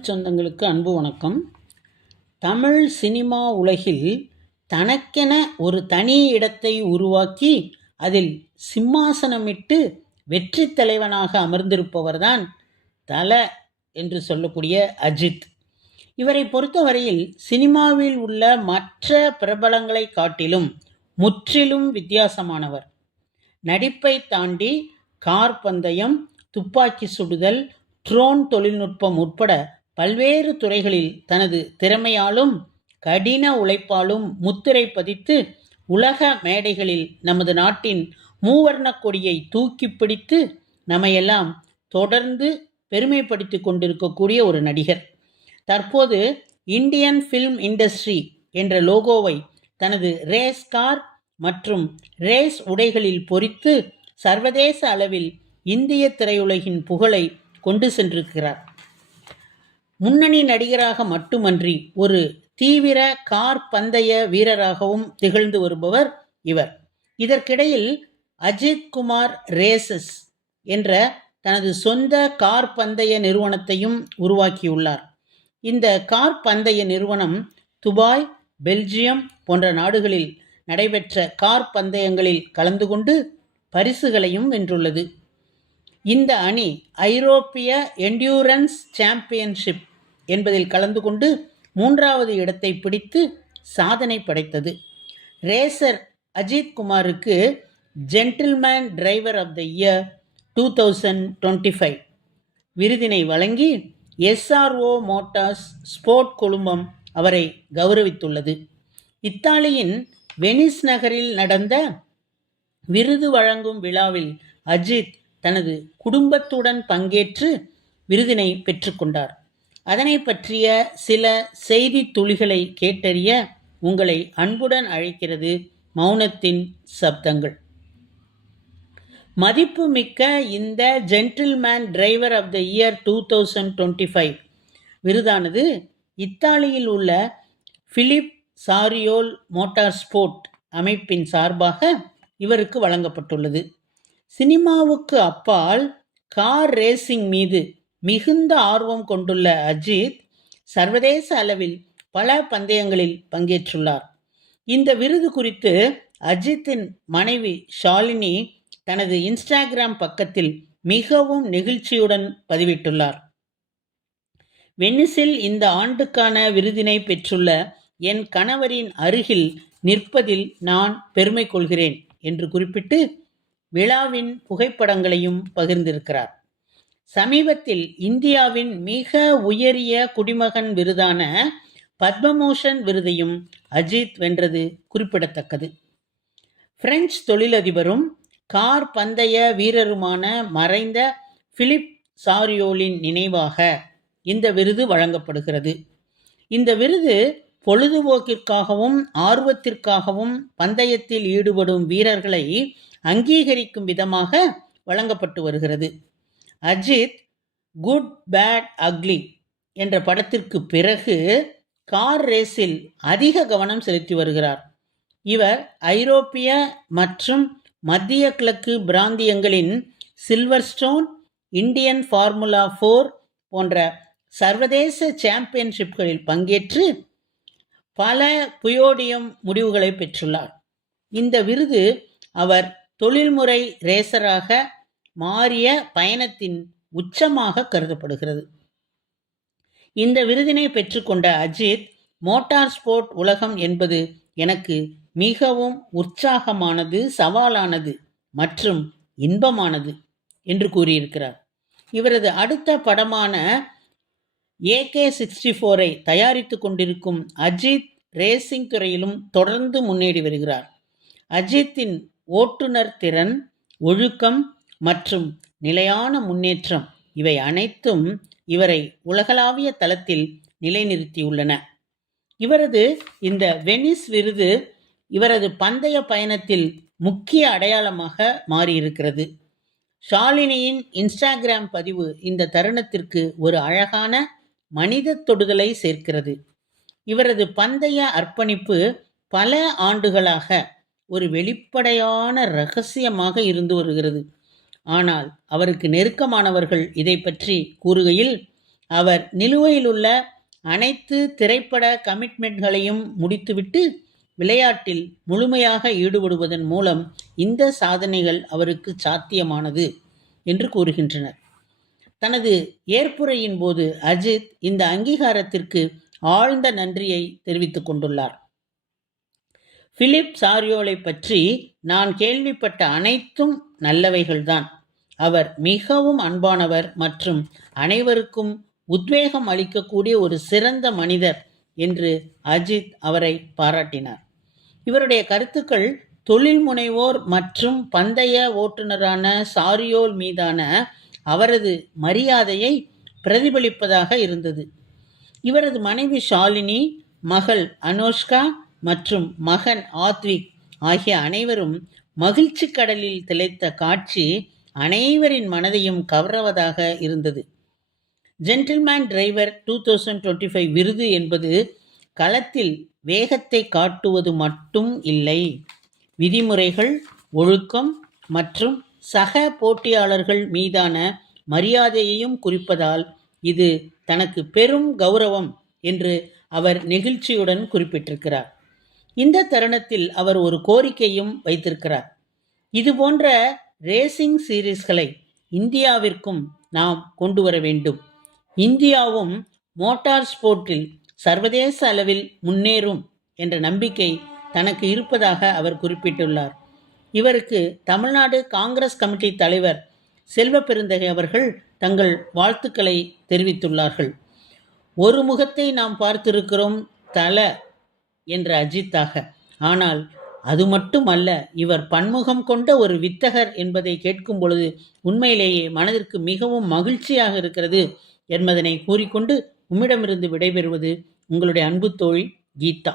தமிழ் சொந்தங்களுக்கு அன்பு வணக்கம். தமிழ் சினிமா உலகில் தனக்கென ஒரு தனி இடத்தை உருவாக்கி அதில் சிம்மாசனமிட்டு வெற்றி தலைவனாக அமர்ந்திருப்பவர்தான் தல என்று சொல்லக்கூடிய அஜித். இவரை பொறுத்தவரையில் சினிமாவில் உள்ள மற்ற பிரபலங்களை காட்டிலும் முற்றிலும் வித்தியாசமானவர். நடிப்பை தாண்டி கார் பந்தயம், துப்பாக்கி சுடுதல், ட்ரோன் தொழில்நுட்பம் உட்பட பல்வேறு துறைகளில் தனது திறமையாலும் கடின உழைப்பாலும் முத்திரை பதித்து உலக மேடைகளில் நமது நாட்டின் மூவர்ணக் கொடியை தூக்கி பிடித்து நம்மையெல்லாம் தொடர்ந்து பெருமைப்படுத்தி கொண்டிருக்கக்கூடிய ஒரு நடிகர். தற்போது இந்தியன் ஃபில்ம் இண்டஸ்ட்ரி என்ற லோகோவை தனது ரேஸ் கார் மற்றும் ரேஸ் உடைகளில் பொறித்து சர்வதேச அளவில் இந்திய திரையுலகின் புகழை கொண்டு சென்றிருக்கிறார். முன்னணி நடிகராக மட்டுமன்றி ஒரு தீவிர கார் பந்தய வீரராகவும் திகழ்ந்து வருபவர் இவர். இதற்கிடையில் அஜித் குமார் ரேசஸ் என்ற தனது சொந்த கார் பந்தய நிறுவனத்தையும் உருவாக்கியுள்ளார். இந்த கார் பந்தய நிறுவனம் துபாய், பெல்ஜியம் போன்ற நாடுகளில் நடைபெற்ற கார் பந்தயங்களில் கலந்து கொண்டு பரிசுகளையும் வென்றுள்ளது. இந்த அணி ஐரோப்பிய என்டியூரன்ஸ் சாம்பியன்ஷிப் என்பதில் கலந்து கொண்டு 3வது இடத்தை பிடித்து சாதனை படைத்தது. ரேசர் அஜித் குமாருக்கு gentleman driver of the year 2025 விருதினை வழங்கி SRO மோட்டார்ஸ் ஸ்போர்ட் குழுமம் அவரை கௌரவித்துள்ளது. இத்தாலியின் வெனிஸ் நகரில் நடந்த விருது வழங்கும் விழாவில் அஜித் தனது குடும்பத்துடன் பங்கேற்று விருதினை பெற்றுக்கொண்டார். அதனை பற்றிய சில செய்தி துளிகளை கேட்டறிய உங்களை அன்புடன் அழைக்கிறது மௌனத்தின் சப்தங்கள். மதிப்புமிக்க இந்த gentleman driver of the year 2025 விருதானது இத்தாலியில் உள்ள பிலிப் சாரியோல் மோட்டார் ஸ்போர்ட் அமைப்பின் சார்பாக இவருக்கு வழங்கப்பட்டுள்ளது. சினிமாவுக்கு அப்பால் கார் ரேசிங் மீது மிகுந்த ஆர்வம் கொண்டுள்ள அஜித் சர்வதேச அளவில் பல பந்தயங்களில் பங்கேற்றுள்ளார். இந்த விருது குறித்து அஜித்தின் மனைவி ஷாலினி தனது இன்ஸ்டாகிராம் பக்கத்தில் மிகவும் நெகிழ்ச்சியுடன் பதிவிட்டுள்ளார். வெனிஸில் இந்த ஆண்டுக்கான விருதினை பெற்றுள்ள என் கணவரின் அருகில் நிற்பதில் நான் பெருமை கொள்கிறேன் என்று குறிப்பிட்டு விழாவின் புகைப்படங்களையும் பகிர்ந்திருக்கிறார். சமீபத்தில் இந்தியாவின் மிக உயரிய குடிமகன் விருதான பத்மபூஷன் விருதையும் அஜித் வென்றது குறிப்பிடத்தக்கது. பிரெஞ்சு தொழிலதிபரும் கார் பந்தய வீரருமான மறைந்த பிலிப் சாரியோலின் நினைவாக இந்த விருது வழங்கப்படுகிறது. இந்த விருது பொழுதுபோக்கிற்காகவும் ஆர்வத்திற்காகவும் பந்தயத்தில் ஈடுபடும் வீரர்களை அங்கீகரிக்கும் விதமாக வழங்கப்பட்டு வருகிறது. அஜித் குட் பேட் அக்லி என்ற படத்திற்கு பிறகு கார் ரேஸில் அதிக கவனம் செலுத்தி வருகிறார். இவர் ஐரோப்பிய மற்றும் மத்திய கிழக்கு பிராந்தியங்களின் சில்வர்ஸ்டோன், இந்தியன் ஃபார்முலா 4 போன்ற சர்வதேச சாம்பியன்ஷிப்களில் பங்கேற்று பல புயோடியம் முடிவுகளை பெற்றுள்ளார். இந்த விருது அவர் தொழில்முறை ரேசராக மாறிய பயணத்தின் உச்சமாக கருதப்படுகிறது. இந்த விருதினை பெற்றுக்கொண்ட அஜித், மோட்டார் ஸ்போர்ட் உலகம் என்பது எனக்கு மிகவும் உற்சாகமானது, சவாலானது மற்றும் இன்பமானது என்று கூறியிருக்கிறார். இவரது அடுத்த படமான AK-64 தயாரித்து கொண்டிருக்கும் அஜித் ரேசிங் துறையிலும் தொடர்ந்து முன்னேறி வருகிறார். அஜித்தின் ஓட்டுநர் திறன், ஒழுக்கம் மற்றும் நிலையான முன்னேற்றம் இவை அனைத்தும் இவரை உலகளாவிய தளத்தில் நிலைநிறுத்தியுள்ளன. இவரது இந்த வெனிஸ் விருது இவரது பந்தய பயணத்தில் முக்கிய அடையாளமாக மாறியிருக்கிறது. ஷாலினியின் இன்ஸ்டாகிராம் பதிவு இந்த தருணத்திற்கு ஒரு அழகான மனித தொடுதலை சேர்க்கிறது. இவரது பந்தய அர்ப்பணிப்பு பல ஆண்டுகளாக ஒரு வெளிப்படையான இரகசியமாக இருந்து வருகிறது. ஆனால் அவருக்கு நெருக்கமானவர்கள் இதை பற்றி கூறுகையில் அவர் நிலுவையில் உள்ள அனைத்து திரைப்பட கமிட்மெண்ட்களையும் முடித்துவிட்டு விளையாட்டில் முழுமையாக ஈடுபடுவதன் மூலம் இந்த சாதனைகள் அவருக்கு சாத்தியமானது என்று கூறுகின்றனர். தனது ஏற்புரையின் போது அஜித் இந்த அங்கீகாரத்திற்கு ஆழ்ந்த நன்றியை தெரிவித்துக் கொண்டுள்ளார். பிலிப் சாரியோலை பற்றி நான் கேள்விப்பட்ட அனைத்தும் நல்லவைகள்தான். அவர் மிகவும் அன்பானவர் மற்றும் அனைவருக்கும் உத்வேகம் அளிக்கக்கூடிய ஒரு சிறந்த மனிதர் என்று அஜித் அவரை பாராட்டினார். இவருடைய கருத்துக்கள் தொழில் முனைவோர் மற்றும் பந்தய ஓட்டுநரான சாரியோல் மீதான அவரது மரியாதையை பிரதிபலிப்பதாக இருந்தது. இவரது மனைவி ஷாலினி, மகள் அனோஷ்கா மற்றும் மகன் ஆத்விக் ஆகிய அனைவரும் மகிழ்ச்சி கடலில் திளைத்த காட்சி அனைவரின் மனதையும் கவர்வதாக இருந்தது. ஜென்டில்மேன் டிரைவர் 2025 விருது என்பது களத்தில் வேகத்தை காட்டுவது மட்டும் இல்லை, விதிமுறைகள், ஒழுக்கம் மற்றும் சக போட்டியாளர்கள் மீதான மரியாதையையும் குறிப்பதால் இது தனக்கு பெரும் கௌரவம் என்று அவர் நெகிழ்ச்சியுடன் குறிப்பிட்டிருக்கிறார். இந்த தருணத்தில் அவர் ஒரு கோரிக்கையும் வைத்திருக்கிறார். இதுபோன்ற ரேசிங் சீரீஸ்களை இந்தியாவிற்கும் நாம் கொண்டு வர வேண்டும். இந்தியாவும் மோட்டார் ஸ்போர்ட்டில் சர்வதேச அளவில் முன்னேறும் என்ற நம்பிக்கை தனக்கு இருப்பதாக அவர் குறிப்பிட்டுள்ளார். இவருக்கு தமிழ்நாடு காங்கிரஸ் கமிட்டி தலைவர் செல்வ பெருந்தகை அவர்கள் தங்கள் வாழ்த்துக்களை தெரிவித்துள்ளார்கள். ஒரு முகத்தை நாம் பார்த்திருக்கிறோம் தல என்ற அஜித்தாக. ஆனால் அது மட்டுமல்ல, இவர் பன்முகம் கொண்ட ஒரு வித்தகர் என்பதை கேட்கும் பொழுது உண்மையிலேயே மனதிற்கு மிகவும் மகிழ்ச்சியாக இருக்கிறது என்பதனை கூறிக்கொண்டு உம்மிடமிருந்து விடைபெறுவது உங்களுடைய அன்பு தோழி கீதா.